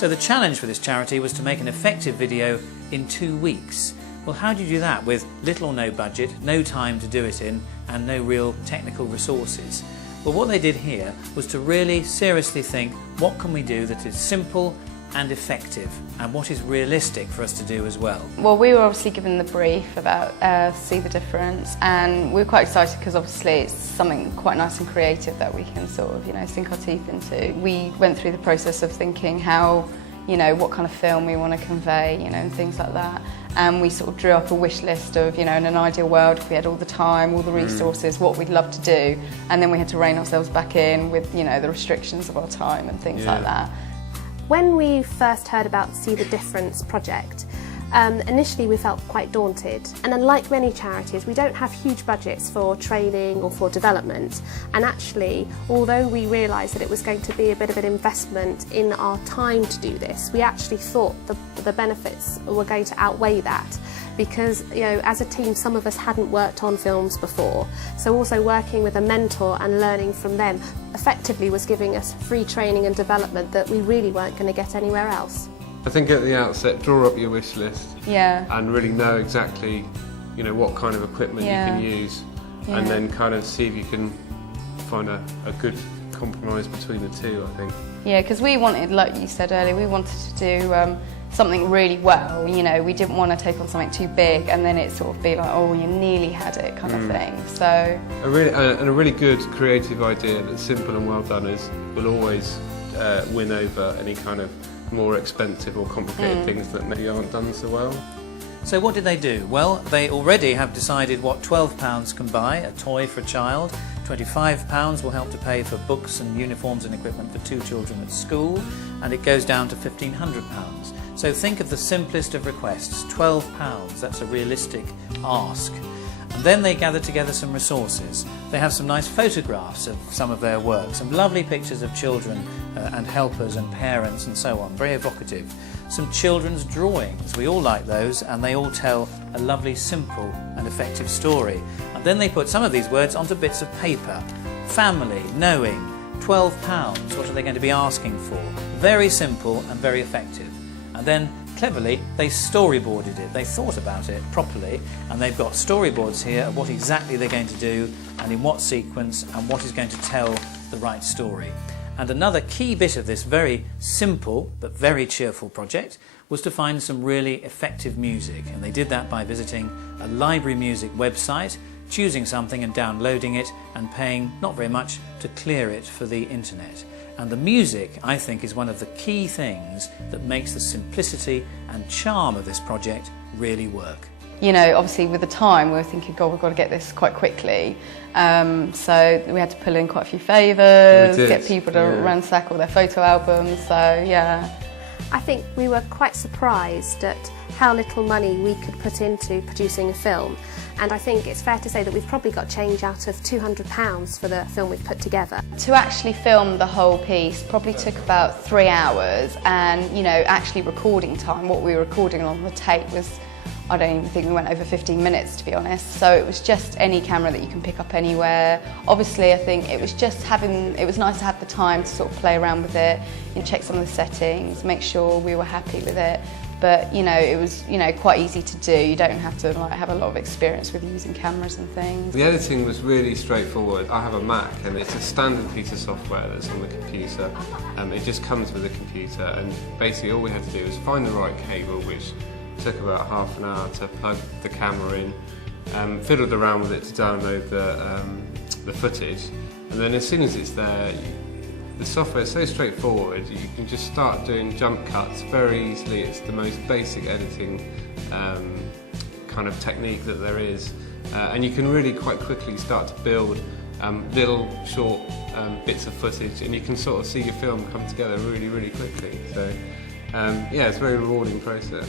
So the challenge for this charity was to make an effective video in 2 weeks. Well, how do you do that with little or no budget, no time to do it in, and no real technical resources? Well, what they did here was to really seriously think, what can we do that is simple and effective, and what is realistic for us to do as well? Well, we were obviously given the brief about See the Difference, and we were quite excited because obviously it's something quite nice and creative that we can sort of, sink our teeth into. We went through the process of thinking how, what kind of film we want to convey, and things like that. And we sort of drew up a wish list of, in an ideal world, if we had all the time, all the resources, what we'd love to do, and then we had to rein ourselves back in with, the restrictions of our time and things like that. When we first heard about See the Difference project, initially we felt quite daunted, and unlike many charities we don't have huge budgets for training or for development, and actually although we realised that it was going to be a bit of an investment in our time to do this, we actually thought the benefits were going to outweigh that, because as a team some of us hadn't worked on films before, so also working with a mentor and learning from them effectively was giving us free training and development that we really weren't going to get anywhere else. I think at the outset, draw up your wish list and really know exactly, what kind of equipment you can use, and then kind of see if you can find a good compromise between the two, I think. Yeah, because we wanted, like you said earlier, we wanted to do something really well. We didn't want to take on something too big and then it sort of be like, oh, you nearly had it kind of thing. So a really good creative idea that's simple and well done will always win over any kind of more expensive or complicated things that maybe aren't done so well. So what did they do? Well, they already have decided what £12 can buy, a toy for a child, £25 will help to pay for books and uniforms and equipment for 2 children at school, and it goes down to £1,500. So think of the simplest of requests, £12, that's a realistic ask. And then they gather together some resources. They have some nice photographs of some of their work, some lovely pictures of children and helpers and parents and so on, very evocative. Some children's drawings, we all like those, and they all tell a lovely, simple and effective story. And then they put some of these words onto bits of paper. Family, knowing, £12, what are they going to be asking for? Very simple and very effective. And then cleverly they storyboarded it, they thought about it properly, and they've got storyboards here of what exactly they're going to do and in what sequence and what is going to tell the right story. And another key bit of this very simple but very cheerful project was to find some really effective music, and they did that by visiting a library music website, choosing something and downloading it and paying not very much to clear it for the internet. And the music, I think, is one of the key things that makes the simplicity and charm of this project really work. Obviously with the time we were thinking, God, we've got to get this quite quickly. So we had to pull in quite a few favours, get people to ransack all their photo albums, so yeah. I think we were quite surprised at how little money we could put into producing a film. And I think it's fair to say that we've probably got change out of £200 for the film we've put together. To actually film the whole piece probably took about 3 hours, and actually recording time, what we were recording on the tape was, I don't even think we went over 15 minutes, to be honest. So it was just any camera that you can pick up anywhere. Obviously I think it was nice to have the time to sort of play around with it and check some of the settings, make sure we were happy with it. But it was quite easy to do. You don't have to have a lot of experience with using cameras and things. The editing was really straightforward. I have a Mac and it's a standard piece of software that's on the computer. It just comes with the computer, and basically all we had to do was find the right cable, which took about half an hour to plug the camera in, fiddled around with it to download the footage, and then as soon as it's there, the software is so straightforward, you can just start doing jump cuts very easily. It's the most basic editing kind of technique that there is, and you can really quite quickly start to build little short bits of footage, and you can sort of see your film come together really, really quickly. So yeah, it's a very rewarding process.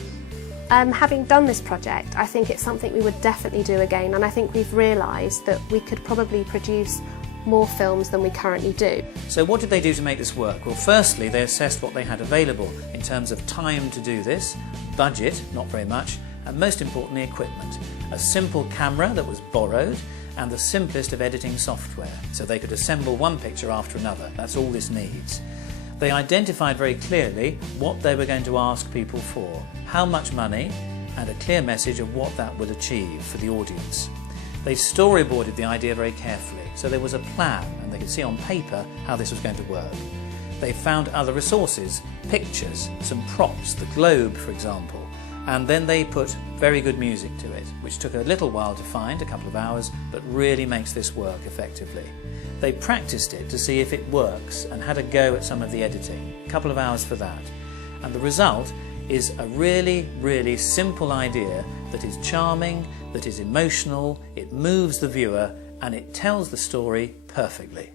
Having done this project, I think it's something we would definitely do again, and I think we've realised that we could probably produce more films than we currently do. So what did they do to make this work? Well, firstly, they assessed what they had available in terms of time to do this, budget, not very much, and most importantly, equipment. A simple camera that was borrowed, and the simplest of editing software, so they could assemble one picture after another. That's all this needs. They identified very clearly what they were going to ask people for, how much money, and a clear message of what that would achieve for the audience. They storyboarded the idea very carefully, so there was a plan and they could see on paper how this was going to work. They found other resources, pictures, some props, the globe for example, and then they put very good music to it, which took a little while to find, a couple of hours, but really makes this work effectively. They practiced it to see if it works and had a go at some of the editing, a couple of hours for that. And the result is a really, really simple idea that is charming, that is emotional, it moves the viewer, and it tells the story perfectly.